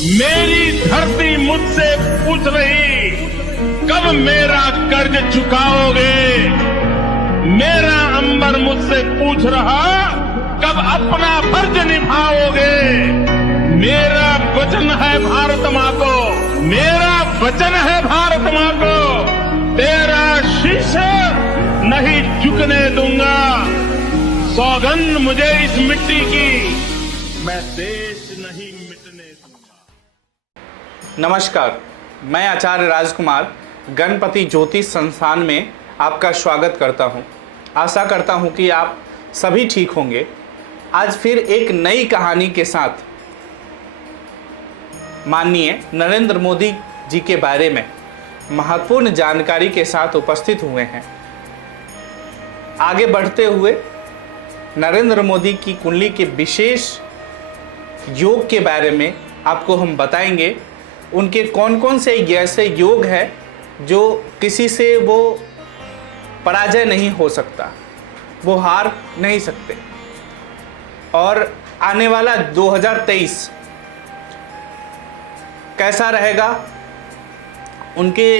मेरी धरती मुझसे पूछ रही कब मेरा कर्ज चुकाओगे। मेरा अंबर मुझसे पूछ रहा कब अपना फर्ज निभाओगे। मेरा वचन है भारत माँ को, मेरा वचन है भारत माँ को, तेरा शीश नहीं झुकने दूंगा। सौगंध मुझे इस मिट्टी की, मैं देश नहीं मिटने दूंगा। नमस्कार, मैं आचार्य राजकुमार गणपति ज्योतिष संस्थान में आपका स्वागत करता हूं। आशा करता हूं कि आप सभी ठीक होंगे। आज फिर एक नई कहानी के साथ माननीय नरेंद्र मोदी जी के बारे में महत्वपूर्ण जानकारी के साथ उपस्थित हुए हैं। आगे बढ़ते हुए नरेंद्र मोदी की कुंडली के विशेष योग के बारे में आपको हम बताएंगे। उनके कौन कौन से ऐसे योग है जो किसी से वो पराजय नहीं हो सकता, वो हार नहीं सकते। और आने वाला 2023 कैसा रहेगा, उनके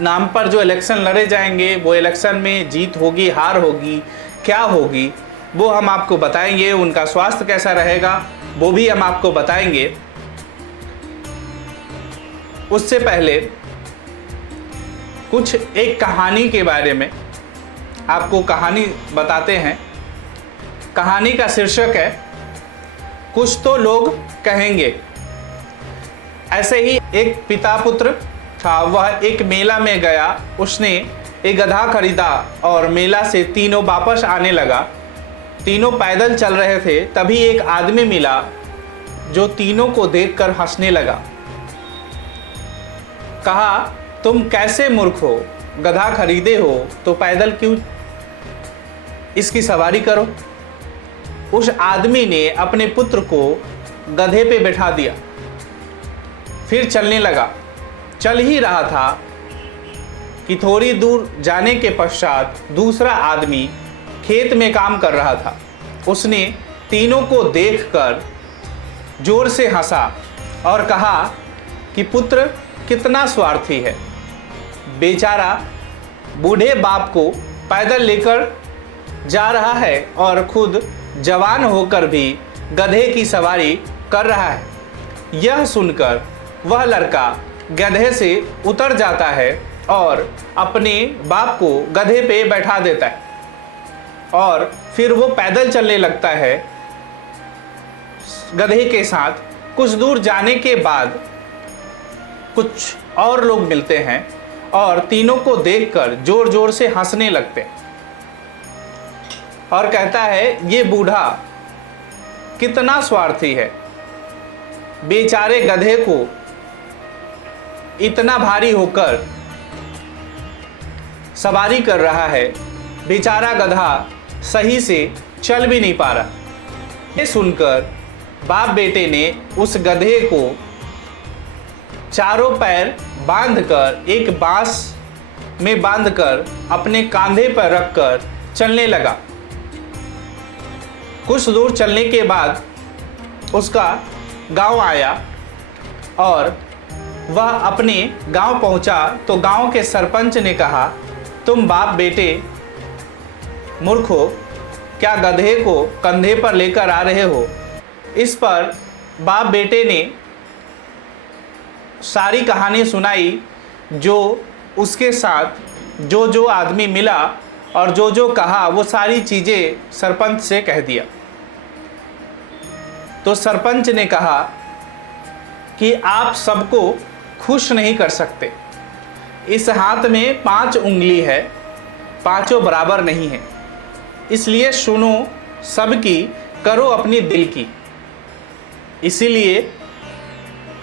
नाम पर जो इलेक्शन लड़े जाएंगे, वो इलेक्शन में जीत होगी, हार होगी, क्या होगी, वो हम आपको बताएंगे। उनका स्वास्थ्य कैसा रहेगा वो भी हम आपको बताएंगे। उससे पहले कुछ एक कहानी के बारे में आपको कहानी बताते हैं। कहानी का शीर्षक है कुछ तो लोग कहेंगे। ऐसे ही एक पिता पुत्र था, वह एक मेला में गया। उसने एक गधा खरीदा और मेला से तीनों वापस आने लगा। तीनों पैदल चल रहे थे, तभी एक आदमी मिला जो तीनों को देखकर हंसने लगा। कहा, तुम कैसे मूर्ख हो, गधा खरीदे हो तो पैदल क्यों इसकी सवारी करो। उस आदमी ने अपने पुत्र को गधे पे बैठा दिया, फिर चलने लगा। चल ही रहा था कि थोड़ी दूर जाने के पश्चात दूसरा आदमी खेत में काम कर रहा था। उसने तीनों को देखकर जोर से हंसा और कहा कि पुत्र कितना स्वार्थी है। बेचारा बूढ़े बाप को पैदल लेकर जा रहा है और खुद जवान होकर भी गधे की सवारी कर रहा है। यह सुनकर वह लड़का गधे से उतर जाता है और अपने बाप को गधे पे बैठा देता है और फिर वो पैदल चलने लगता है गधे के साथ। कुछ दूर जाने के बाद कुछ और लोग मिलते हैं और तीनों को देखकर जोर जोर से हंसने लगते हैं और कहता है, ये बूढ़ा कितना स्वार्थी है। बेचारे गधे को इतना भारी होकर सवारी कर रहा है, बेचारा गधा सही से चल भी नहीं पा रहा। ये सुनकर बाप बेटे ने उस गधे को चारों पैर बांधकर एक बांस में बांधकर अपने कंधे पर रखकर चलने लगा। कुछ दूर चलने के बाद उसका गांव आया और वह अपने गांव पहुंचा तो गांव के सरपंच ने कहा, तुम बाप बेटे मूर्ख हो, क्या गधे को कंधे पर लेकर आ रहे हो। इस पर बाप बेटे ने सारी कहानी सुनाई, जो उसके साथ जो जो आदमी मिला और जो जो कहा वो सारी चीज़ें सरपंच से कह दिया। तो सरपंच ने कहा कि आप सबको खुश नहीं कर सकते। इस हाथ में 5 उंगली है, पांचों बराबर नहीं है, इसलिए सुनो सबकी, करो अपनी दिल की। इसीलिए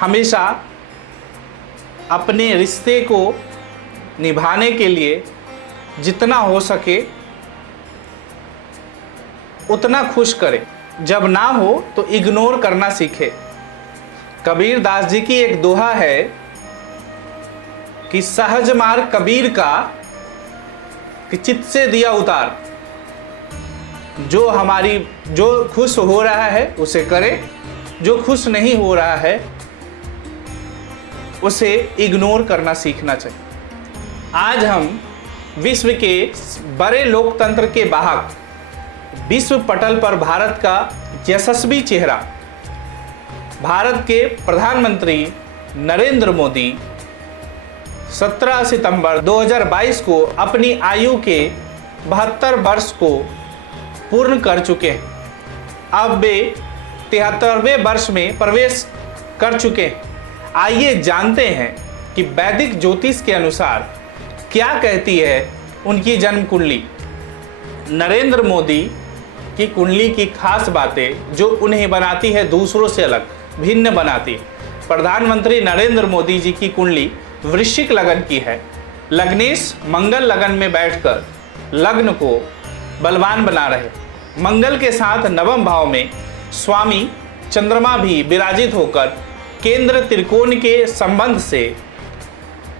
हमेशा अपने रिश्ते को निभाने के लिए जितना हो सके उतना खुश करें। जब ना हो तो इग्नोर करना सीखे। कबीर दास जी की एक दोहा है कि सहज मार्ग कबीर का कि चित्त से दिया उतार। जो खुश हो रहा है उसे करे, जो खुश नहीं हो रहा है उसे इग्नोर करना सीखना चाहिए। आज हम विश्व के बड़े लोकतंत्र के वाहक, विश्व पटल पर भारत का यशस्वी चेहरा, भारत के प्रधानमंत्री नरेंद्र मोदी 17 सितंबर 2022 को अपनी आयु के 72 वर्ष को पूर्ण कर चुके हैं। अब वे 73वें वर्ष में प्रवेश कर चुके हैं। आइए जानते हैं कि वैदिक ज्योतिष के अनुसार क्या कहती है उनकी जन्म कुंडली। नरेंद्र मोदी की कुंडली की खास बातें जो उन्हें बनाती है दूसरों से अलग, भिन्न बनाती है। प्रधानमंत्री नरेंद्र मोदी जी की कुंडली वृश्चिक लगन की है। लग्नेश मंगल लगन में बैठकर लग्न को बलवान बना रहे। मंगल के साथ नवम भाव में स्वामी चंद्रमा भी विराजित होकर केंद्र त्रिकोण के संबंध से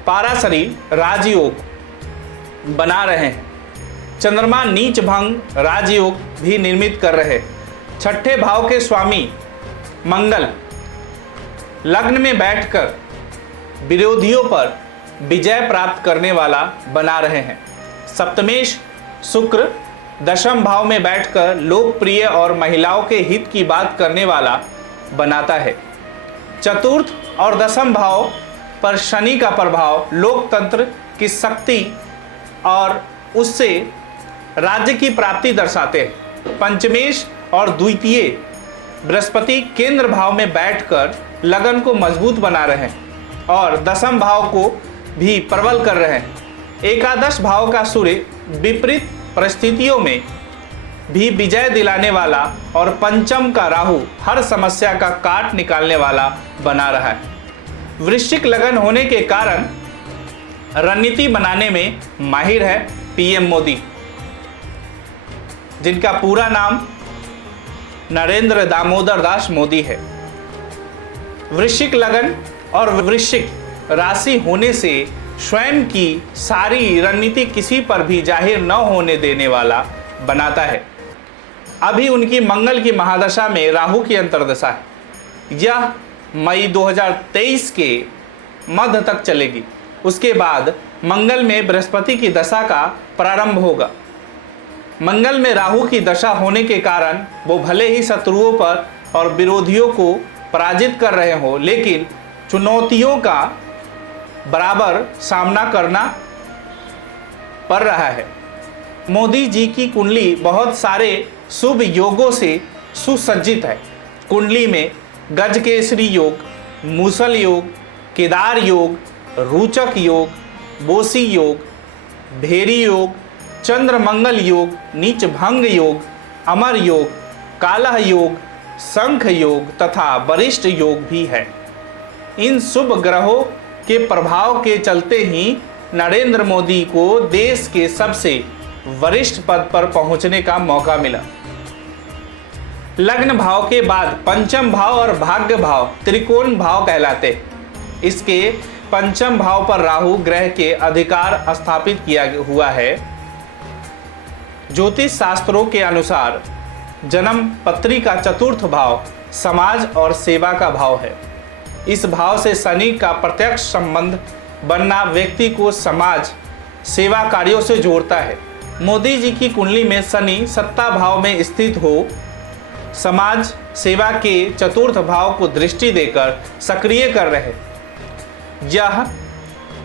पाराशरी राजयोग बना रहे हैं। चंद्रमा नीच भंग राजयोग भी निर्मित कर रहे। छठे भाव के स्वामी मंगल लग्न में बैठकर विरोधियों पर विजय प्राप्त करने वाला बना रहे हैं। सप्तमेश शुक्र दशम भाव में बैठकर लोकप्रिय और महिलाओं के हित की बात करने वाला बनाता है। चतुर्थ और दशम भाव पर शनि का प्रभाव लोकतंत्र की शक्ति और उससे राज्य की प्राप्ति दर्शाते हैं। पंचमेश और द्वितीय बृहस्पति केंद्र भाव में बैठकर लगन को मजबूत बना रहे हैं और दशम भाव को भी प्रबल कर रहे हैं। एकादश भाव का सूर्य विपरीत परिस्थितियों में भी विजय दिलाने वाला और पंचम का राहु हर समस्या का काट निकालने वाला बना रहा है। वृश्चिक लगन होने के कारण रणनीति बनाने में माहिर है पीएम मोदी, जिनका पूरा नाम नरेंद्र दामोदर दास मोदी है। वृश्चिक लगन और वृश्चिक राशि होने से स्वयं की सारी रणनीति किसी पर भी जाहिर न होने देने वाला बनाता है। अभी उनकी मंगल की महादशा में राहु की अंतर्दशा है। यह मई 2023 के मध्य तक चलेगी। उसके बाद मंगल में बृहस्पति की दशा का प्रारंभ होगा। मंगल में राहु की दशा होने के कारण वो भले ही शत्रुओं पर और विरोधियों को पराजित कर रहे हो, लेकिन चुनौतियों का बराबर सामना करना पड़ रहा है। मोदी जी की कुंडली बहुत सारे शुभ योगों से सुसज्जित है। कुंडली में गजकेसरी योग, मूसल योग, केदार योग, रोचक योग, बोसी योग, भेरी योग, चंद्र मंगल योग, नीच भंग योग, अमर योग, कालह योग, शंख योग तथा वरिष्ठ योग भी है। इन शुभ ग्रहों के प्रभाव के चलते ही नरेंद्र मोदी को देश के सबसे वरिष्ठ पद पर पहुंचने का मौका मिला। लग्न भाव के बाद पंचम भाव और भाग्य भाव त्रिकोण भाव कहलाते। इसके पंचम भाव पर राहु ग्रह के अधिकार स्थापित किया हुआ है। ज्योतिष शास्त्रों के अनुसार जन्म पत्री का चतुर्थ भाव समाज और सेवा का भाव है। इस भाव से शनि का प्रत्यक्ष संबंध बनना व्यक्ति को समाज सेवा कार्यों से जोड़ता है। मोदी जी की कुंडली में शनि सत्ता भाव में स्थित हो समाज सेवा के चतुर्थ भाव को दृष्टि देकर सक्रिय कर रहे। यह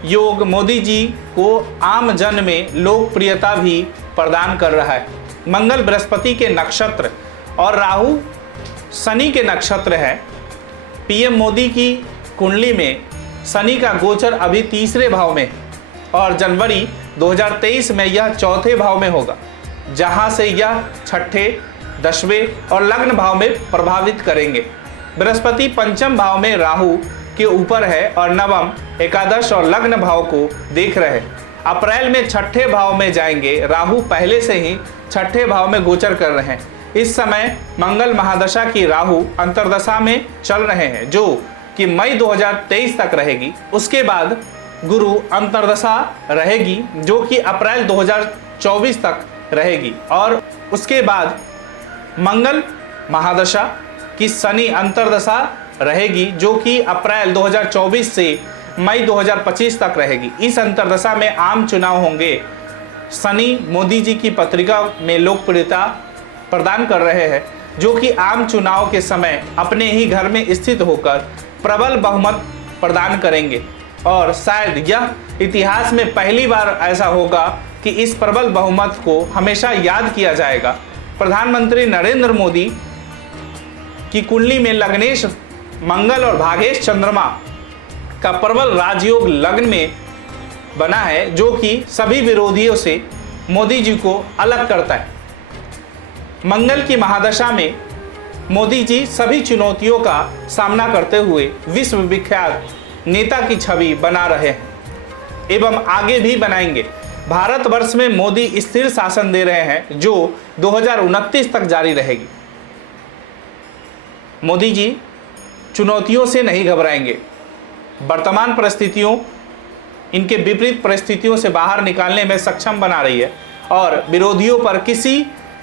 योग मोदी जी को आम जन में लोकप्रियता भी प्रदान कर रहा है। मंगल बृहस्पति के नक्षत्र और राहु शनि के नक्षत्र है। पीएम मोदी की कुंडली में शनि का गोचर अभी तीसरे भाव में और जनवरी 2023 में यह चौथे भाव में होगा, जहां से यह छठे, दसवें और लग्न भाव में प्रभावित करेंगे। बृहस्पति पंचम भाव में राहु के ऊपर है और नवम, एकादश और लग्न भाव को देख रहे हैं। अप्रैल में छठे भाव में जाएंगे। राहु पहले से ही छठे भाव में गोचर कर रहे हैं। इस समय मंगल महादशा की राहु अंतर्दशा में चल रहे हैं, जो कि मई 2023 तक रहेगी। उसके बाद गुरु अंतर्दशा रहेगी, जो कि अप्रैल 2024 तक रहेगी। और उसके बाद मंगल महादशा की शनि अंतर्दशा रहेगी, जो कि अप्रैल 2024 से मई 2025 तक रहेगी। इस अंतर्दशा में आम चुनाव होंगे। सनी मोदी जी की पत्रिका में लोकप्रियता प्रदान कर रहे हैं, जो कि आम चुनाव के समय अपने ही घर में स्थित होकर प्रबल बहुमत प्रदान करेंगे और शायद यह इतिहास में पहली बार ऐसा होगा कि इस प्रबल बहुमत को हमेशा याद किया जाएगा। प्रधानमंत्री नरेंद्र मोदी की कुंडली में लग्नेश मंगल और भागेश चंद्रमा का प्रबल राजयोग लग्न में बना है, जो कि सभी विरोधियों से मोदी जी को अलग करता है। मंगल की महादशा में मोदी जी सभी चुनौतियों का सामना करते हुए विश्व विख्यात नेता की छवि बना रहे हैं एवं आगे भी बनाएंगे। भारतवर्ष में मोदी स्थिर शासन दे रहे हैं, जो 2029 तक जारी रहेगी। मोदी जी चुनौतियों से नहीं घबराएंगे। वर्तमान परिस्थितियों इनके विपरीत परिस्थितियों से बाहर निकालने में सक्षम बना रही है और विरोधियों पर किसी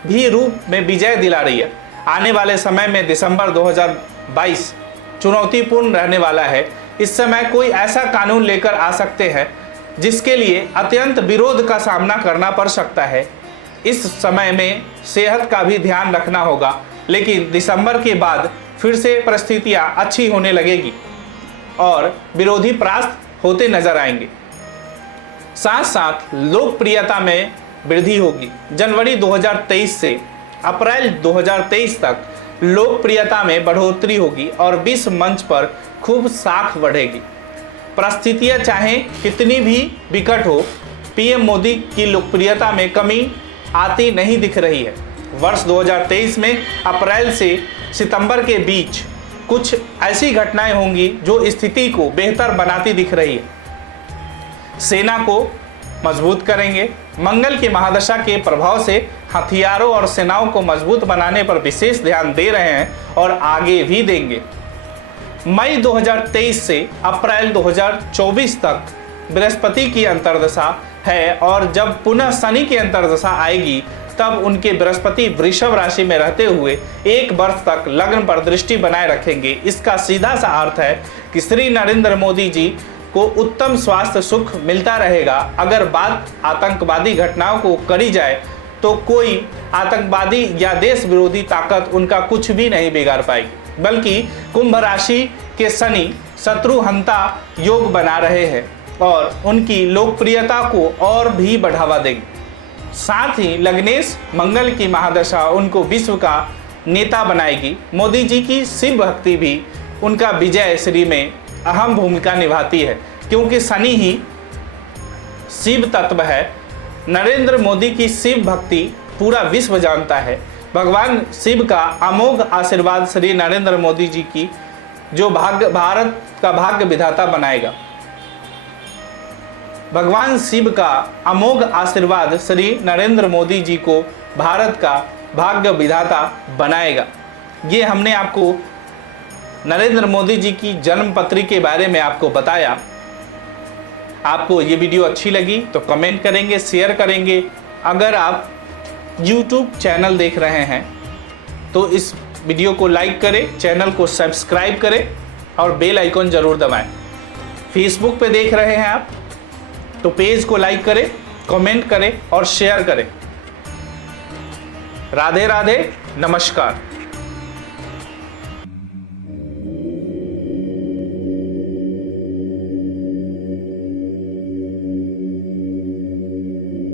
भी रूप में विजय दिला रही है। आने वाले समय में दिसंबर 2022 चुनौतीपूर्ण रहने वाला है। इस समय कोई ऐसा कानून लेकर आ सकते हैं जिसके लिए अत्यंत विरोध का सामना करना पड़ सकता है। इस समय में सेहत का भी ध्यान रखना होगा, लेकिन दिसंबर के बाद फिर से परिस्थितियां अच्छी होने लगेगी और विरोधी परास्त होते नजर आएंगे। साथ साथ लोकप्रियता में वृद्धि होगी। जनवरी 2023 से अप्रैल 2023 तक लोकप्रियता में बढ़ोतरी होगी और विश्व मंच पर खूब साख बढ़ेगी। परिस्थितियां चाहे कितनी भी विकट हो, पीएम मोदी की लोकप्रियता में कमी आती नहीं दिख रही है। वर्ष 2023 में अप्रैल से सितंबर के बीच कुछ ऐसी घटनाएं होंगी जो स्थिति को बेहतर बनाती दिख रही है। सेना को मजबूत करेंगे। मंगल की महादशा के प्रभाव से हथियारों और सेनाओं को मजबूत बनाने पर विशेष ध्यान दे रहे हैं और आगे भी देंगे। मई 2023 से अप्रैल 2024 तक बृहस्पति की अंतर्दशा है और जब पुनः शनि की अंतर्दशा आएगी तब उनके बृहस्पति वृषभ राशि में रहते हुए 1 वर्ष तक लग्न पर दृष्टि बनाए रखेंगे। इसका सीधा सा अर्थ है कि श्री नरेंद्र मोदी जी को उत्तम स्वास्थ्य सुख मिलता रहेगा। अगर बात आतंकवादी घटनाओं को करी जाए तो कोई आतंकवादी या देश विरोधी ताकत उनका कुछ भी नहीं बिगाड़ पाएगी, बल्कि कुंभ राशि के शनि शत्रुहंता योग बना रहे हैं और उनकी लोकप्रियता को और भी बढ़ावा देंगे। साथ ही लग्नेश मंगल की महादशा उनको विश्व का नेता बनाएगी। मोदी जी की शिव भक्ति भी उनका विजय श्री में अहम भूमिका निभाती है, क्योंकि शनि ही शिव तत्व है। नरेंद्र मोदी की शिव भक्ति पूरा विश्व जानता है। भगवान शिव का अमोघ आशीर्वाद श्री नरेंद्र मोदी जी की जो भारत का भाग्य विधाता बनाएगा। भगवान शिव का अमोघ आशीर्वाद श्री नरेंद्र मोदी जी को भारत का भाग्य विधाता बनाएगा। ये हमने आपको नरेंद्र मोदी जी की जन्म पत्री के बारे में आपको बताया। आपको ये वीडियो अच्छी लगी तो कमेंट करेंगे, शेयर करेंगे। अगर आप YouTube चैनल देख रहे हैं तो इस वीडियो को लाइक करें, चैनल को सब्सक्राइब करें और बेल आइकन जरूर दबाएं। फेसबुक पे देख रहे हैं आप तो पेज को लाइक करें, कमेंट करें और शेयर करें। राधे राधे, नमस्कार।